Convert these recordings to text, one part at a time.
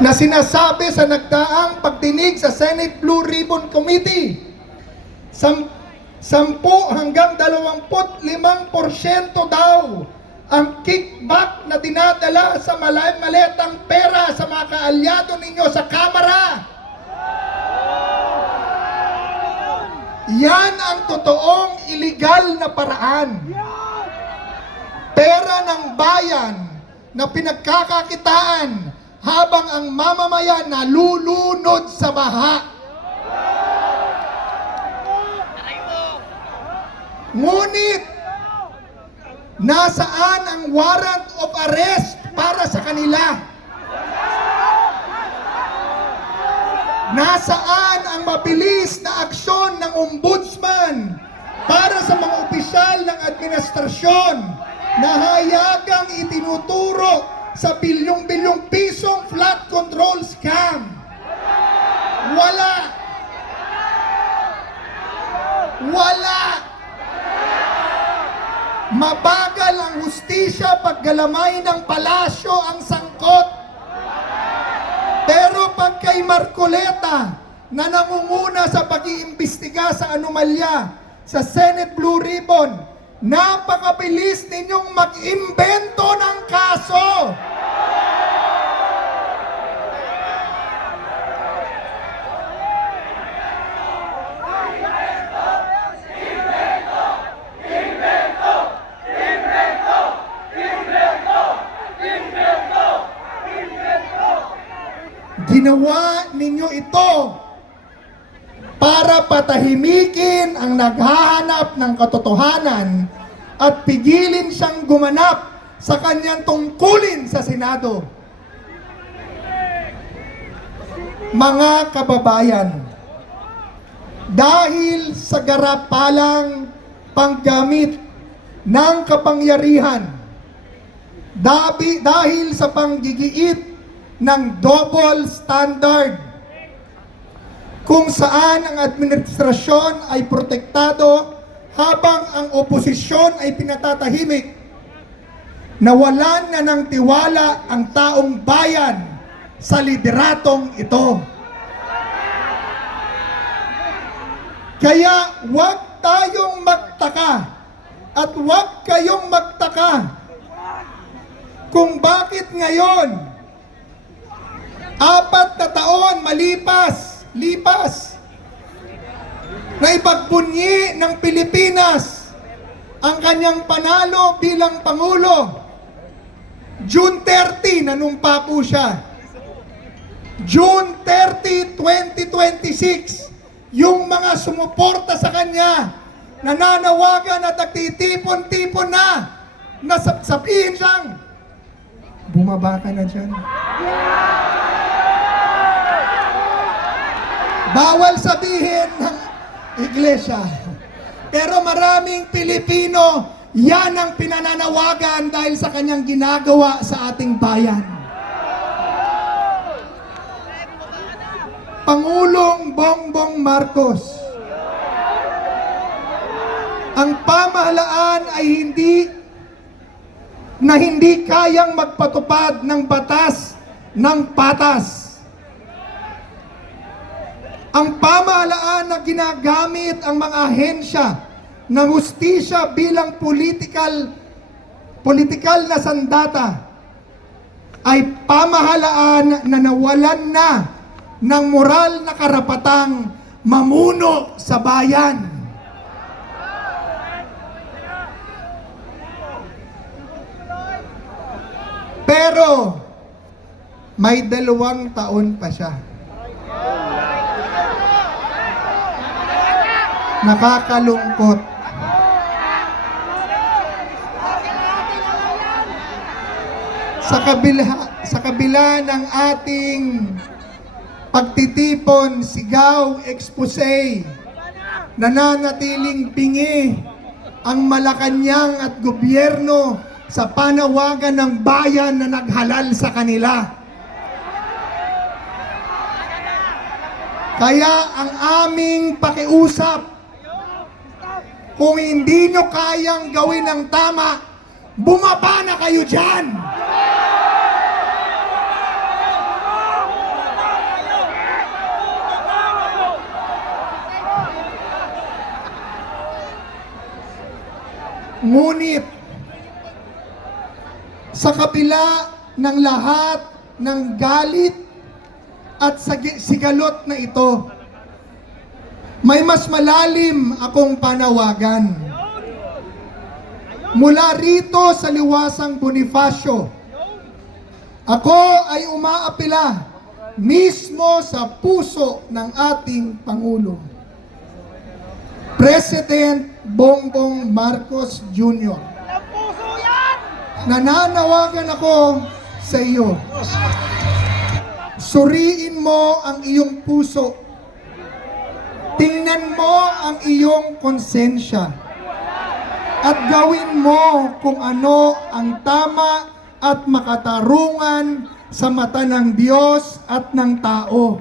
na sinasabi sa nagdaang pagdinig sa Senate Blue Ribbon Committee. 10 hanggang 25% daw ang kickback na dinadala sa maletang pera sa mga kaalyado ninyo sa Kamara. Yan ang totoong iligal na paraan. Pera ng bayan na pinagkakakitaan habang ang mamamayan nalulunod sa baha. Ngunit, nasaan ang warrant of arrest para sa kanila? Nasaan ang mabilis na aksyon ng ombudsman para sa mga opisyal ng administrasyon na hayagang itinuturo sa bilyong-bilyong pisong flood control scam? Wala! Wala! Mabagal ang hustisya pag galamay ng palasyo ang sangkot. Pero pag kay Marcoleta na nangunguna sa pag-iimbestiga sa anomalya sa Senate Blue Ribbon, napakabilis ninyong mag-imbento ng kaso. Ginawa ninyo ito para patahimikin ang naghahanap ng katotohanan at pigilin siyang gumanap sa kanyang tungkulin sa Senado. Mga kababayan, dahil sa garapalang panggamit ng kapangyarihan, dahil sa panggigiit ng double standard, kung saan ang administrasyon ay protektado habang ang oposisyon ay pinatatahimik, nawalan na ng tiwala ang taong bayan sa lideratong ito. Kaya huwag tayong magtaka at huwag kayong magtaka kung bakit ngayon, 4 na taon lipas na ipagbunyi ng Pilipinas ang kanyang panalo bilang Pangulo. June 30, nanumpa po siya. June 30, 2026, yung mga sumuporta sa kanya, nananawagan at nagtitipon-tipon na sabihin siyang, bumaba ka na dyan. Bawal sabihin ng iglesia. Pero maraming Pilipino, yan ang pinananawagan dahil sa kanyang ginagawa sa ating bayan. Pangulong Bongbong Marcos, ang pamahalaan ay hindi kayang magpatupad ng batas ng patas. Ang pamahalaan na ginagamit ang mga ahensya ng hustisya bilang politikal na sandata ay pamahalaan na nawalan na ng moral na karapatang mamuno sa bayan. Pero may 2 taon pa siya. Nakakalungkot. Sa kabila ng ating pagtitipon, sigaw, expose, nananatiling bingi ang Malacanang at gobyerno sa panawagan ng bayan na naghalal sa kanila. Kaya ang aming pakiusap, kung hindi nyo kayang gawin ang tama, bumaba na kayo dyan! Ngunit, sa kabila ng lahat ng galit at sigalot na ito, may mas malalim akong panawagan. Mula rito sa Liwasang Bonifacio, ako ay umaapela mismo sa puso ng ating Pangulo, President Bongbong Marcos Jr. Nananawagan ako sa iyo. Suriin mo ang iyong puso. Tingnan mo ang iyong konsensya. At gawin mo kung ano ang tama at makatarungan sa mata ng Diyos at ng tao.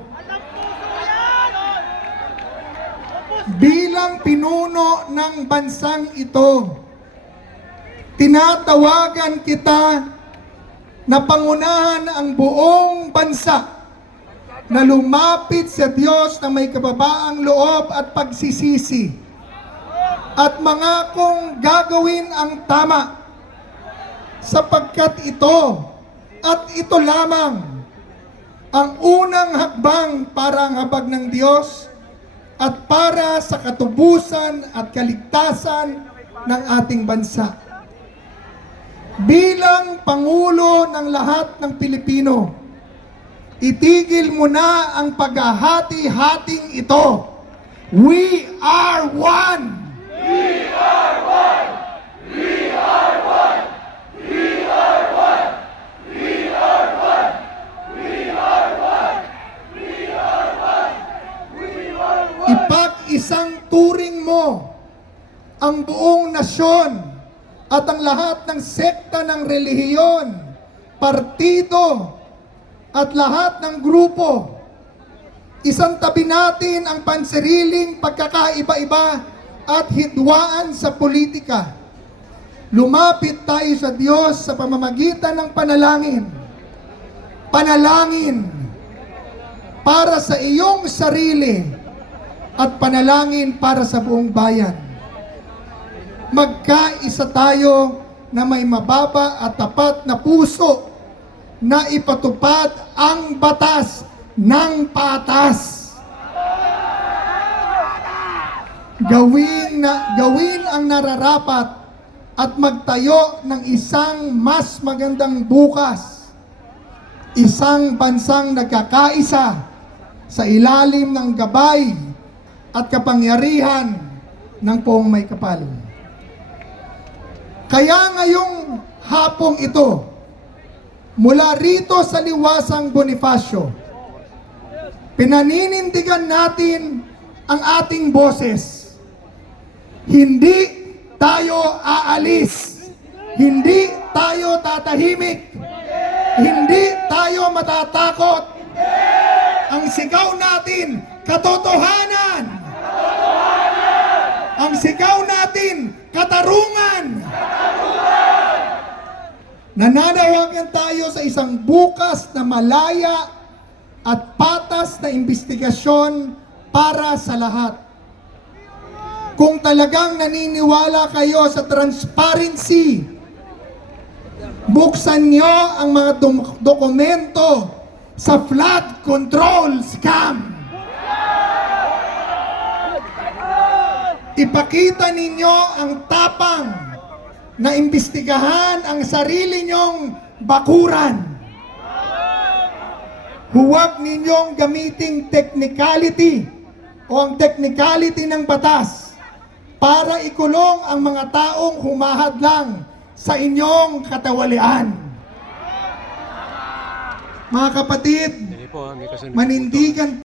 Bilang pinuno ng bansang ito, tinatawagan kita na pangunahan ang buong bansa na lumapit sa Diyos na may kababaang loob at pagsisisi at mangakong gagawin ang tama, sapagkat ito at ito lamang ang unang hakbang para ang habag ng Diyos at para sa katubusan at kaligtasan ng ating bansa. Bilang Pangulo ng lahat ng Pilipino, itigil mo na ang paghahati-hating ito. We are one! We are one! We are one! We are one! We are one! We are one! We are one! We are one! Ipag-isang turing mo ang buong nasyon at ang lahat ng sekta ng relihiyon, partido, at lahat ng grupo. Isang tabi natin ang pansariling pagkakaiba-iba at hidwaan sa politika. Lumapit tayo sa Diyos sa pamamagitan ng panalangin. Panalangin para sa iyong sarili at panalangin para sa buong bayan. Magkaisa tayo na may mababa at tapat na puso na ipatupad ang batas ng patas. Gawin ang nararapat at magtayo ng isang mas magandang bukas. Isang bansang nagkakaisa sa ilalim ng gabay at kapangyarihan ng Poong May Kapal. Kaya ngayong hapong ito, mula rito sa Liwasang Bonifacio, pinaninindigan natin ang ating boses. Hindi tayo aalis. Hindi tayo tatahimik. Hindi tayo matatakot. Ang sigaw natin, katotohanan. Ang sigaw natin, katarungan. Nananawagan tayo sa isang bukas na malaya at patas na imbestigasyon para sa lahat. Kung talagang naniniwala kayo sa transparency, buksan nyo ang mga dokumento sa flood control scam. Ipakita ninyo ang tapang na imbestigahan ang sarili nyong bakuran. Huwag ninyong gamiting technicality o ang technicality ng batas para ikulong ang mga taong humahadlang sa inyong katawalian. Mga kapatid, manindigan